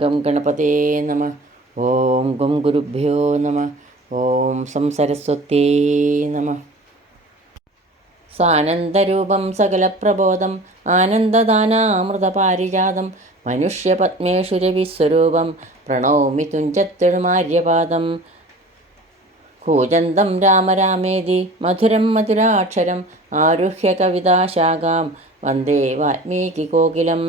Gum ഗണപതേ നമ. ഓം gum ഗുരുഭ്യോ നമ. ഓം സംസരസ്വത്യേ നമ. സാനന്ദരൂപം സകലപ്രബോധം ആനന്ദദാനാമൃതപാരിജാതം മനുഷ്യപത്മേഷു രവിസ്വരൂപം പ്രണൗമി തുഞ്ചത്തെഴുമാര്യപാദം. കൂജന്തം രാമ രാമേതി മധുരം മധുരാക്ഷരം ആരുഹ്യ കവിതാശാഖാം വന്ദേ വാൽമീകികോകിലം.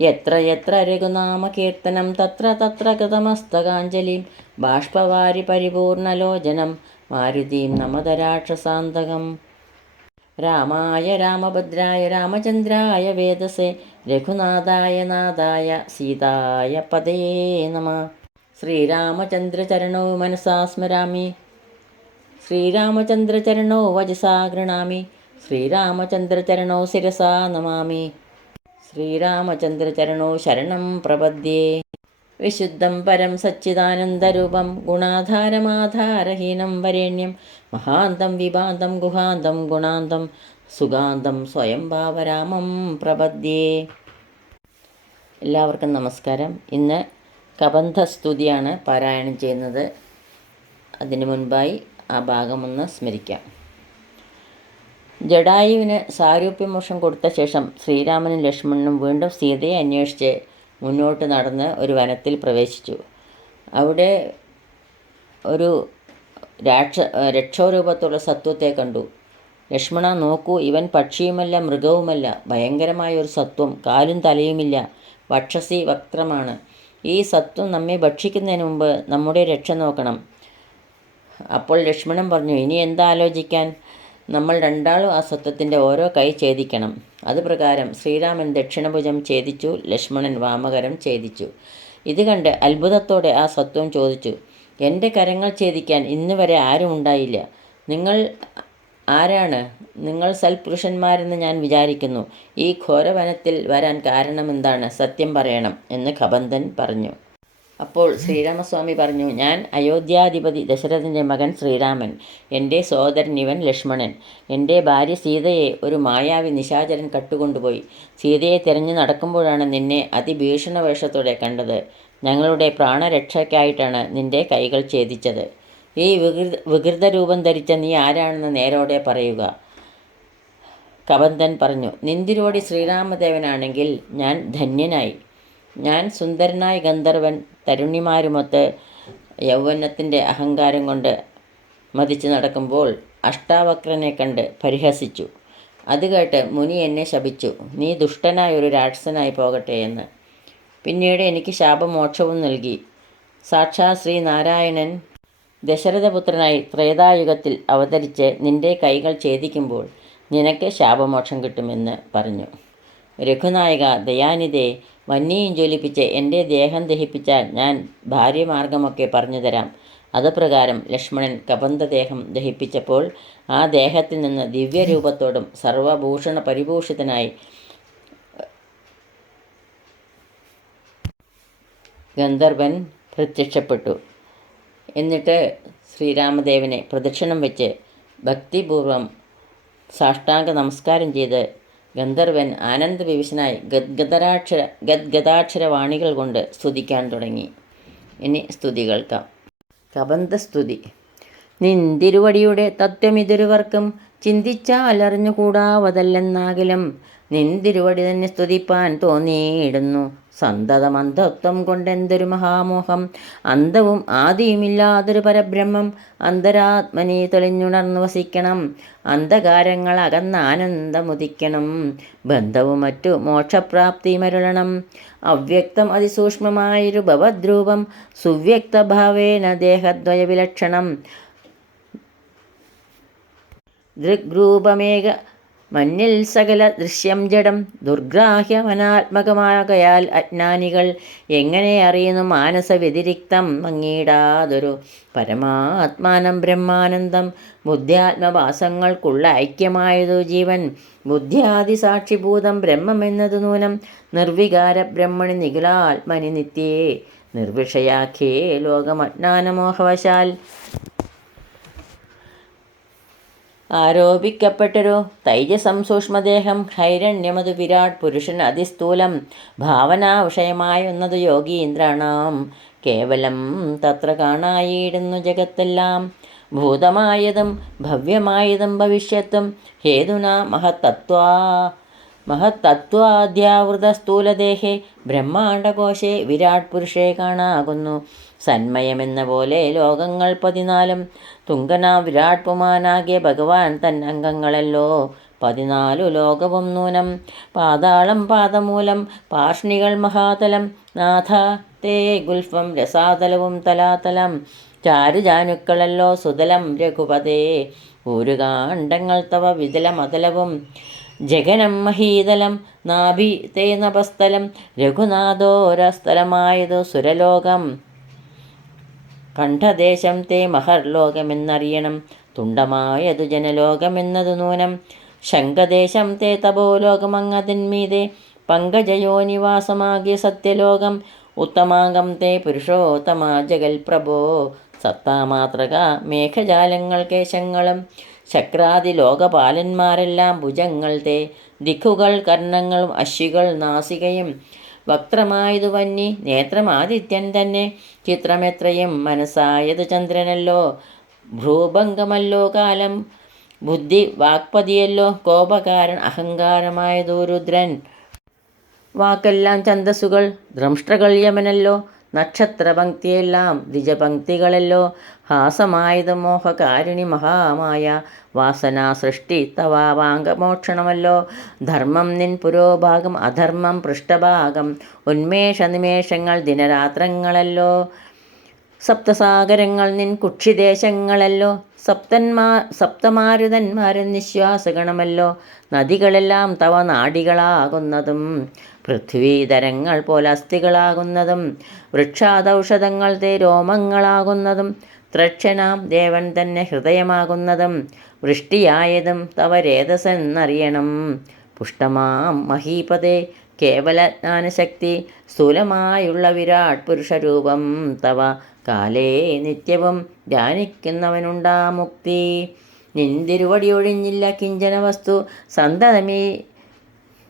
യത്ര യത്ര രഘുനാമകീർത്തനം തത്ര തത്ര കൃതമസ്തകാഞ്ജലിം ബാഷ്പവാരി പരിപൂർണലോചനം മാരുതിം നമത രാക്ഷസാന്തകം. രാമായ രാമഭദ്രായ രാമചന്ദ്രായ വേദസേ രഘുനാഥായ നാഥായ സീതായ പദേ നമ. ശ്രീരാമചന്ദ്രചരണോ മനസാ സ്മരാമി, ശ്രീരാമചന്ദ്രചരണോ വചസാ ഗൃണാമി, ശ്രീരാമചന്ദ്രചരണോ ശിരസാ നമാമി, ശ്രീരാമചന്ദ്രചരണോ ശരണം പ്രപദ്യേ. വിശുദ്ധം പരം സച്ചിദാനന്ദരൂപം ഗുണാധാരമാധാരഹീനം വരേണ്യം മഹാന്തം വിഭാന്തം ഗുഹാന്തം ഗുണാന്തം സുഗാന്തം സ്വയം ഭാവരാമം പ്രപദ്യേ. എല്ലാവർക്കും നമസ്കാരം. ഇന്ന് കബന്ധസ്തുതിയാണ് പാരായണം ചെയ്യുന്നത്. അതിനു മുൻപായി ആ ഭാഗമൊന്ന് സ്മരിക്കാം. ജടായുവിന് സാരൂപ്യമോക്ഷം കൊടുത്ത ശേഷം ശ്രീരാമനും ലക്ഷ്മണനും വീണ്ടും സീതയെ അന്വേഷിച്ച് മുന്നോട്ട് നടന്ന് ഒരു വനത്തിൽ പ്രവേശിച്ചു. അവിടെ ഒരു രക്ഷോരൂപത്തുള്ള സത്വത്തെ കണ്ടു. ലക്ഷ്മണ, നോക്കൂ, ഇവൻ പക്ഷിയുമല്ല മൃഗവുമല്ല, ഭയങ്കരമായ ഒരു സത്വം, കാലും തലയുമില്ല, വക്ഷസി വക്ത്രമാണ്. ഈ സത്വം നമ്മെ ഭക്ഷിക്കുന്നതിന് മുമ്പ് നമ്മുടെ രക്ഷ നോക്കണം. അപ്പോൾ ലക്ഷ്മണൻ പറഞ്ഞു, ഇനി എന്താലോചിക്കാൻ, നമ്മൾ രണ്ടാളും ആ സത്വത്തിൻ്റെ ഓരോ കൈ ഛേദിക്കണം. അതുപ്രകാരം ശ്രീരാമൻ ദക്ഷിണഭുജം ഛേദിച്ചു, ലക്ഷ്മണൻ വാമകരം ഛേദിച്ചു. ഇത് കണ്ട് അത്ഭുതത്തോടെ ആ സത്വം ചോദിച്ചു, എൻ്റെ കരങ്ങൾ ഛേദിക്കാൻ ഇന്ന് വരെ ആരും ഉണ്ടായില്ല. നിങ്ങൾ ആരാണ്? നിങ്ങൾ സൽപുരുഷന്മാരെന്ന് ഞാൻ വിചാരിക്കുന്നു. ഈ ഘോരവനത്തിൽ വരാൻ കാരണമെന്താണ്? സത്യം പറയണം എന്ന് കബന്ധൻ പറഞ്ഞു. അപ്പോൾ ശ്രീരാമസ്വാമി പറഞ്ഞു, ഞാൻ അയോധ്യാധിപതി ദശരഥൻ്റെ മകൻ ശ്രീരാമൻ. എൻ്റെ സഹോദരൻ ഇവൻ ലക്ഷ്മണൻ. എൻ്റെ ഭാര്യ സീതയെ ഒരു മായാവി നിശാചരൻ കട്ടുകൊണ്ടുപോയി. സീതയെ തിരഞ്ഞു നടക്കുമ്പോഴാണ് നിന്നെ അതിഭീഷണ വേഷത്തോടെ കണ്ടത്. ഞങ്ങളുടെ പ്രാണരക്ഷയ്ക്കായിട്ടാണ് നിൻ്റെ കൈകൾ ഛേദിച്ചത്. ഈ വികൃത രൂപം ധരിച്ച നീ ആരാണെന്ന് നേരോടെ പറയുക. കബന്ധൻ പറഞ്ഞു, നിന്തിരുവടി ശ്രീരാമദേവനാണെങ്കിൽ ഞാൻ ധന്യനായി. ഞാൻ സുന്ദരനായ ഗന്ധർവൻ തരുണിമാരുമൊത്ത് യൗവനത്തിൻ്റെ അഹങ്കാരം കൊണ്ട് മതിച്ച് നടക്കുമ്പോൾ അഷ്ടാവക്രനെ കണ്ട് പരിഹസിച്ചു. അത് കേട്ട് മുനി എന്നെ ശപിച്ചു, നീ ദുഷ്ടനായ ഒരു രാക്ഷസനായി പോകട്ടെ എന്ന്. പിന്നീട് എനിക്ക് ശാപമോക്ഷവും നൽകി. സാക്ഷാത് ശ്രീനാരായണൻ ദശരഥപുത്രനായി ത്രേതായുഗത്തിൽ അവതരിച്ച് നിൻ്റെ കൈകൾ ഛേദിക്കുമ്പോൾ നിനക്ക് ശാപമോക്ഷം കിട്ടുമെന്ന് പറഞ്ഞു. രഘുനായക, ദയാനിധേ, വന്യയും ജ്വലിപ്പിച്ച് എൻ്റെ ദേഹം ദഹിപ്പിച്ചാൽ ഞാൻ ഭാര്യമാർഗമൊക്കെ പറഞ്ഞു തരാം. അതുപ്രകാരം ലക്ഷ്മണൻ കബന്ധദേഹം ദഹിപ്പിച്ചപ്പോൾ ആ ദേഹത്തിൽ നിന്ന് ദിവ്യരൂപത്തോടും സർവഭൂഷണ പരിഭൂഷിതനായി ഗന്ധർവൻ പ്രത്യക്ഷപ്പെട്ടു. എന്നിട്ട് ശ്രീരാമദേവനെ പ്രദക്ഷിണം വെച്ച് ഭക്തിപൂർവം സാഷ്ടാംഗ നമസ്കാരം ചെയ്ത് ഗന്ധർവൻ ആനന്ദവിവശനായി ഗദ്ഗദാക്ഷര വാണികൾ കൊണ്ട് സ്തുതിക്കാൻ തുടങ്ങി. ഇനി സ്തുതി കേൾക്കാം. കബന്ധസ്തുതി. നിന്തിരുവടിയുടെ തത്വമിതൊരുവർക്കും ചിന്തിച്ചാൽ അറിഞ്ഞുകൂടാവതല്ലെന്നാകിലും നിന്തിരുവടി തന്നെ സ്തുതിപ്പാൻ തോന്നിയിടുന്നു. സന്തതമന്ധത്വം കൊണ്ടെന്തൊരു മഹാമോഹം, അന്തവും ആദിയുമില്ലാതൊരു പരബ്രഹ്മം അന്തരാത്മനി തെളിഞ്ഞുണർന്നു വസിക്കണം. അന്ധകാരങ്ങൾ അകന്ന് ആനന്ദമുദിക്കണം. ബന്ധവും മറ്റു മോക്ഷപ്രാപ്തിമരുളണം. അവ്യക്തം അതിസൂക്ഷ്മമായൊരു ഭവദ്രൂപം സുവ്യക്തഭാവേന ദേഹദ്വയ വിലക്ഷണം. ദൃഗ്രൂപമേക മഞ്ഞിൽ സകല ദൃശ്യം ജഡം ദുർഗ്രാഹ്യമനാത്മകമാകയാൽ അജ്ഞാനികൾ എങ്ങനെ അറിയുന്നു മാനസ വ്യതിരിക്തം മങ്ങിടാതൊരു പരമാത്മാനം ബ്രഹ്മാനന്ദം. ബുദ്ധ്യാത്മവാസങ്ങൾക്കുള്ള ഐക്യമായതു ജീവൻ ബുദ്ധ്യാദിസാക്ഷിഭൂതം ബ്രഹ്മമെന്നത് നൂനം. നിർവികാര ബ്രഹ്മണി നിഖിലാത്മനി നിത്യേ നിർവിഷയാഖ്യേ ലോകമജ്ഞാനമോഹവശാൽ. ആരോപിക്കപ്പെട്ടൊരു തൈജസം സൂക്ഷ്മദേഹം ഹൈരണ്യമതു വിരാട് പുരുഷൻ അതിസ്ഥൂലം ഭാവനാ വിഷയമായൊന്നത് യോഗീന്ദ്രാണാം കേവലം തത്ര കാണായിടുന്നു ജഗത്തെല്ലാം ഭൂതമായതും ഭവ്യമായതും ഭവിഷ്യത്തും ഹേതുനാ മഹത്തത്വാദ്യാവൃതസ്ഥൂലദേഹേ ബ്രഹ്മാണ്ഡകോശേ വിരാട് പുരുഷേ കാണാകുന്നു. സന്മയമെന്ന പോലെ ലോകങ്ങൾ 14 തുങ്കനാം വിരാട് പുമാനാകിയ ഭഗവാൻ തൻ അംഗങ്ങളല്ലോ 14 ലോകവും നൂനം. പാതാളം പാദമൂലം പാർഷ്ണികൾ മഹാതലം നാഥ തേ ഗുൽഫം രസാതലവും തലാതലം ചാരുജാനുക്കളല്ലോ സുതലം രഘുപതേ ഊരുകാണ്ഡങ്ങൾ തവ വിതലമതലവും ജഗനം മഹീതലം നാഭി തേ നഭസ്ഥലം രഘുനാഥോരസ്ഥലമായതു സുരലോകം കണ്ഠദേശം തേ മഹർലോകമെന്നറിയണം തുണ്ടമായതു ജനലോകമെന്നതു നൂനം ശംഖദേശം തേ തപോലോകമങ്ങതിന്മീതെ പങ്കജയോനിവാസമാകിയ സത്യലോകം ഉത്തമാംഗം തേ പുരുഷോത്തമ ജഗൽപ്രഭോ സത്താമാത്രക മേഘജാലങ്ങൾ കേശങ്ങളും ശക്രാദി ലോകപാലന്മാരെല്ലാം ഭുജങ്ങൾ തേ ദിക്കുകൾ കർണങ്ങളും അശ്വികൾ നാസികയും വക്ത്രമായതു വന്നി നേത്രമാദിത്യൻ തന്നെ ചിത്രമെത്രയും മനസ്സായത് ചന്ദ്രനല്ലോ ഭ്രൂഭംഗമല്ലോ കാലം ബുദ്ധി വാക്പതിയല്ലോ കോപകാരൻ അഹങ്കാരമായതു രുദ്രൻ വാക്കെല്ലാം ഛന്ദസ്സുകൾ ദ്രംഷ്ട്രകൾ യമനല്ലോ നക്ഷത്രപംക്തിയെല്ലാം ദ്വിജപംക്തികളല്ലോ ഹാസമായത് മോഹകാരിണി മഹാമായ വാസനാ സൃഷ്ടി തവാവാംഗമോക്ഷണമല്ലോ ധർമ്മം നിൻ പുരോഭാഗം അധർമ്മം പൃഷ്ഠഭാഗം ഉന്മേഷ നിമേഷങ്ങൾ ദിനരാത്രങ്ങളല്ലോ സപ്തസാഗരങ്ങൾ നിൻ കുക്ഷിദേശങ്ങളല്ലോ സപ്തമാരുതന്മാരൻ നിശ്വാസഗണമല്ലോ നദികളെല്ലാം തവ നാഡികളാകുന്നതും പൃഥ്വീതരങ്ങൾ പോലെ അസ്ഥികളാകുന്നതും വൃക്ഷാദൌഷധങ്ങൾ തേ രോമങ്ങളാകുന്നതും ത്രക്ഷനാം ദേവൻ തന്നെ ഹൃദയമാകുന്നതും വൃഷ്ടിയായതും തവ രേതസെന്നറിയണം പുഷ്ടമാം മഹീപതേ കേവല ജ്ഞാനശക്തി സ്ഥൂലമായുള്ള വിരാട് പുരുഷരൂപം തവ കാലേ നിത്യവും ധ്യാനിക്കുന്നവനുണ്ടാ മുക്തി നിന്തിരുവടിയൊഴിഞ്ഞില്ല കിഞ്ചന വസ്തു സന്തതമീ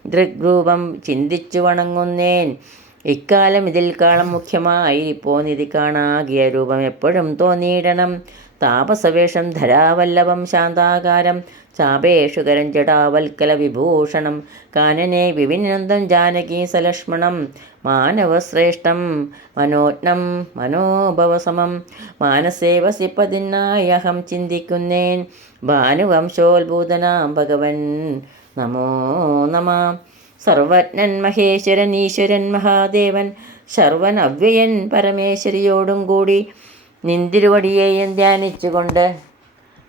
ദൃഗ്രൂപം ചിന്തിച്ചു വണങ്ങുന്നേൻ ഇക്കാലം ഇതിൽ കാളം മുഖ്യമായി പോന്നിതി കാണാകിയ രൂപം എപ്പോഴും തോന്നിയിടണം താപസവേഷം ധരാവല്ലഭം ശാന്താകാരം ചാപേഷുകരം ജടാവൽക്കല വിഭൂഷണം കാനനെ വിവിനന്ദം ജാനകീ സലക്ഷ്മണം മാനവശ്രേഷ്ഠം മനോജ്ഞം മനോഭവസമം മാനസേ വസിപ്പതിനായഹം ചിന്തിക്കുന്നേൻ ഭാനുവംശോത്ഭൂതനാം ഭഗവൻ നമോ നമ സർവജ്ഞൻ മഹേശ്വരൻ ഈശ്വരൻ മഹാദേവൻ ശർവൻ അവ്യയൻ പരമേശ്വരിയോടും കൂടി നിന്തിരുവടിയെയും ധ്യാനിച്ചുകൊണ്ട്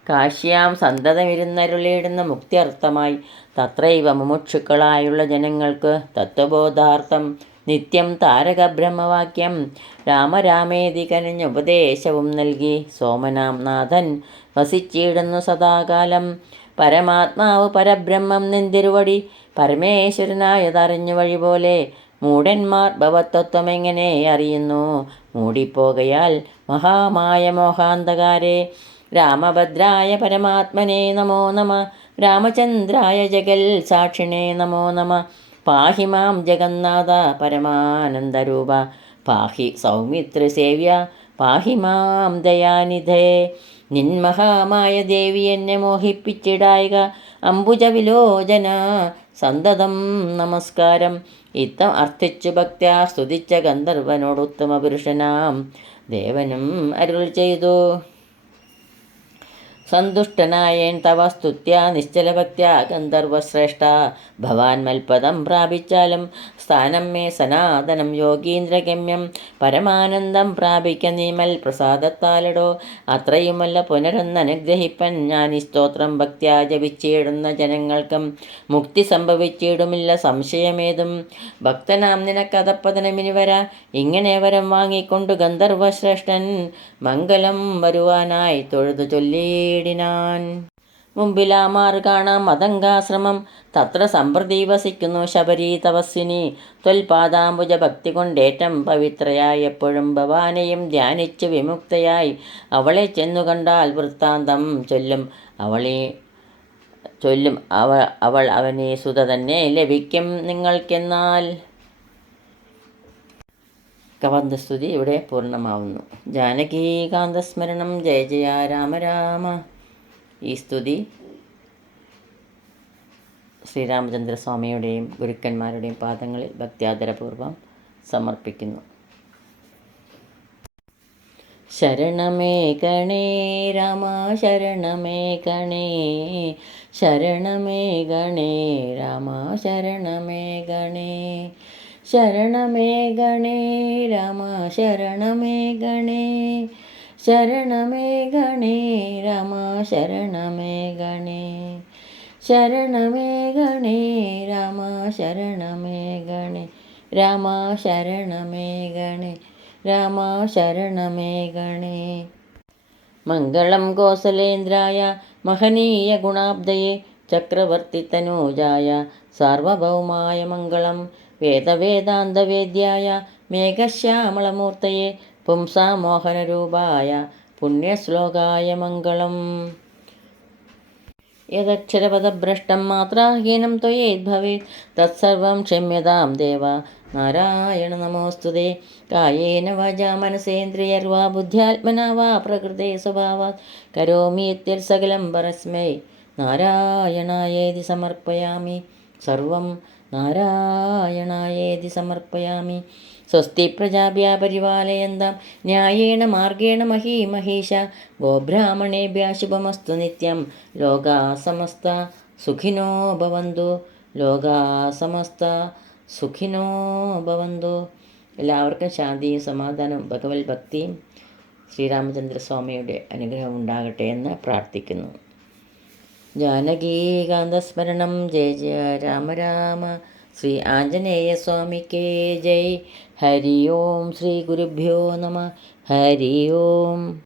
കാശ്യാം സന്തതമിരുന്നരുളിയിടുന്ന മുക്തിയർത്ഥമായി തത്രൈവ മുമുക്ഷുക്കളായുള്ള ജനങ്ങൾക്ക് തത്വബോധാർത്ഥം നിത്യം താരക ബ്രഹ്മവാക്യം രാമരാമേതി കനിഞ്ഞ ഉപദേശവും നൽകി സോമനാം നാഥൻ വസിച്ചിടുന്നു സദാകാലം പരമാത്മാവ് പരബ്രഹ്മം നിന്തിരുവടി പരമേശ്വരനായതറിഞ്ഞു വഴി പോലെ മൂഢന്മാർ ഭവതത്വമെങ്ങനെ അറിയുന്നു മൂടിപ്പോകയാൽ മഹാമായ മോഹാന്തകാരെ രാമഭദ്രായ പരമാത്മനെ നമോ നമ രാമചന്ദ്രായ ജഗൽ സാക്ഷിണേ നമോ നമ പാഹി മാം ജഗന്നാഥ പരമാനന്ദരൂപ പാഹി സൗമിത്രസേവ്യ പാഹി മാം ദയാനിധേ നിന്മഹാമായ ദേവി എന്നെ മോഹിപ്പിച്ചിടായിക അംബുജവിലോചന സന്തതം നമസ്കാരം ഇത്തം അർത്ഥിച്ചു ഭക്ത്യാ സ്തുതിച്ച ഗന്ധർവനോടുത്തമ പുരുഷനാം ദേവനും അരുൾ ചെയ്തു സന്തുഷ്ടനായേൻ തവ സ്തുത്യ നിശ്ചലഭക്ത്യാ ഗന്ധർവശ്രേഷ്ഠ ഭവാൻ മൽപദം പ്രാപിച്ചാലും സ്ഥാനം മേ സനാതനം യോഗീന്ദ്രഗമ്യം പരമാനന്ദം പ്രാപിക്ക നീമൽ പ്രസാദത്താലടോ അത്രയുമല്ല പുനരൊന്നനുഗ്രഹിപ്പൻ ഞാൻ ഈ സ്തോത്രം ഭക്ത്യാ ജപിച്ചിടുന്ന ജനങ്ങൾക്കും മുക്തി സംഭവിച്ചിടുമില്ല സംശയമേതും ഭക്തനാം നിനക്കതപ്പതനമിനി വരാ ഇങ്ങനെ വരം വാങ്ങിക്കൊണ്ടു ഗന്ധർവശ്രേഷ്ഠൻ മംഗലം വരുവാനായി തൊഴുതു ചൊല്ലിയിടിനാൻ. മുമ്പിലാമാറ് കാണാം മതംഗാശ്രമം തത്ര സമ്പ്രതി വസിക്കുന്നു ശബരി തപസ്വിനി ത്വൽപാദാംബുജ ഭക്തി കൊണ്ടേറ്റം പവിത്രയായി എപ്പോഴും ഭവാനെയും ധ്യാനിച്ച് വിമുക്തയായി അവളെ ചെന്നു കണ്ടാൽ വൃത്താന്തം ചൊല്ലും ചൊല്ലും. അവൾ അവനെ സുത തന്നെ ലഭിക്കും നിങ്ങൾക്കെന്നാൽ. കവന്തസ്തുതി ഇവിടെ പൂർണ്ണമാവുന്നു. ജാനകീകാന്തസ്മരണം. ജയ ജയ രാമ രാമ. ഈ സ്തുതി ശ്രീരാമചന്ദ്രസ്വാമിയുടെയും ഗുരുക്കന്മാരുടെയും പാദങ്ങളിൽ ഭക്ത്യാദരപൂർവം സമർപ്പിക്കുന്നു. ശരണമേ ഗണേ രാമ ശരണമേ ഗണേ, ശരണമേ ഗണേ രാമ ശരണമേ ഗണേ, ശരണമേ ഗണേ രാമ ശരണമേ ഗണേ, ശരണമേ ഗണേ രാമ ശരണമേ ഗണേ, ശരണമേ ഗണേ രാമ ശരണമേ ഗണേ, രാമ ശരണമേ ഗണേ, രാമ ശരണമേ ഗണേ. മംഗളം കോസലേന്ദ്രായ മഹനീയ ഗുണാബ്ദയെ ചക്രവർത്തിതനൂജായ സാർവഭൗമായ മംഗളം വേദവേദാന്തവേദ്യായ മേഘശ്യാമളമൂർത്തയെ പുംസാമോഹനരൂപായ പുണ്യശ്ലോകായ മംഗളം. യദക്ഷരപദഭ്രഷ്ടം മാത്രാഹീനം ത്വയേദ്ഭവേത് തത്സർവം ക്ഷമ്യതാം ദേവ നാരായണ നമോസ്തുതേ. കായേന വാചാ മനസേന്ദ്രിയർവാ ബുദ്ധ്യാത്മനാ വാ പ്രകൃതേ സ്വഭാവാത് കരോമി യദ്യൽ സകലം പരസ്മൈ നാരായണായേതി സമർപ്പയാമി. സർവം നാരായണായേതി സമർപ്പയാമി. സ്വസ്തി പ്രജാഭ്യഃ പരിപാലയന്താം ന്യായേന മാർഗേണ മഹീമഹീഷ ഗോബ്രാഹ്മണേഭ്യഃ ശുഭമസ്തു നിത്യം. ലോകാ സമസ്ത സുഖിനോ ഭവന്തു, ലോകാ സമസ്ത സുഖിനോ ഭവന്തു. എല്ലാവർക്കും ശാന്തിയും സമാധാനവും ഭഗവത് ഭക്തിയും ശ്രീരാമചന്ദ്രസ്വാമിയുടെ അനുഗ്രഹം ഉണ്ടാകട്ടെ എന്ന് പ്രാർത്ഥിക്കുന്നു. ജാനകീകാന്തസ്മരണം. ജയ ജയ രാമ രാമ. ശ്രീ ആഞ്ജനേയ സ്വാമിക്കേ ജയ്. ഹരി ഓം. ശ്രീ ഗുരുഭ്യോ നമ. ഹരി ഓം.